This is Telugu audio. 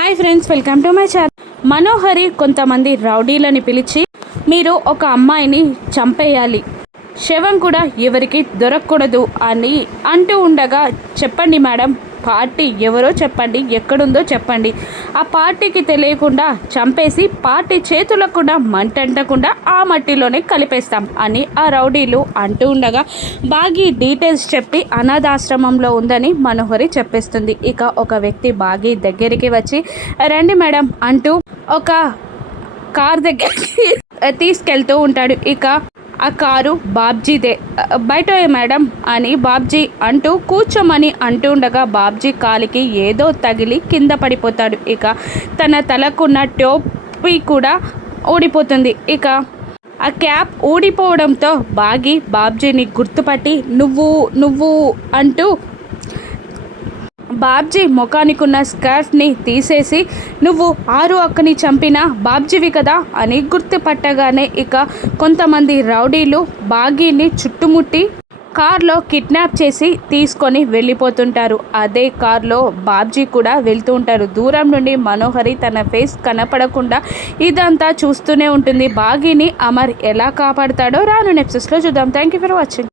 Hi friends, welcome to my channel. Manohari కొంతమంది రౌడీలని పిలిచి మీరు ఒక అమ్మాయిని చంపేయాలి, శవం కూడా ఎవరికి దొరకకూడదు అని అంటూ ఉండగా, చెప్పండి మేడం, పార్టీ ఎవరో చెప్పండి, ఎక్కడుందో చెప్పండి, ఆ పార్టీకి తెలియకుండా చంపేసి పార్టీ చేతులకు కూడా మంటంటకుండా ఆ మట్టిలోనే కలిపేస్తాం అని ఆ రౌడీలు అంటూ ఉండగా, బాగి డీటెయిల్స్ చెప్పి అనాథాశ్రమంలో ఉందని మనోహరి చెప్పేస్తుంది. ఇక ఒక వ్యక్తి బాగి దగ్గరికి వచ్చి రండి మేడం అంటూ ఒక కార్ దగ్గరికి తీసుకెళ్తూ ఉంటాడు. ఇక ఆ కారు బాబ్జీదే. బయట మేడం అని బాబ్జీ అంటూ కూర్చోమని అంటూ ఉండగా, బాబ్జీ కాలికి ఏదో తగిలి కింద పడిపోతాడు. ఇక తన తలకున్న టోపీ కూడా ఊడిపోతుంది. ఇక ఆ క్యాప్ ఊడిపోవడంతో బాబ్జీని గుర్తుపట్టి నువ్వు అంటూ బాబ్జీ ముఖానికున్న స్కార్ఫ్ని తీసేసి, నువ్వు ఆరు అక్కని చంపిన బాబ్జీవి కదా అని గుర్తుపట్టగానే, ఇక కొంతమంది రౌడీలు బాగీని చుట్టుముట్టి కార్లో కిడ్నాప్ చేసి తీసుకొని వెళ్ళిపోతుంటారు. అదే కార్లో బాబ్జీ కూడా వెళ్తూ ఉంటారు. దూరం నుండి మనోహరి తన ఫేస్ కనపడకుండా ఇదంతా చూస్తూనే ఉంటుంది. బాగీని అమర్ ఎలా కాపాడుతాడో రాను ఎపిసోడ్స్లో చూద్దాం. Thank you for watching.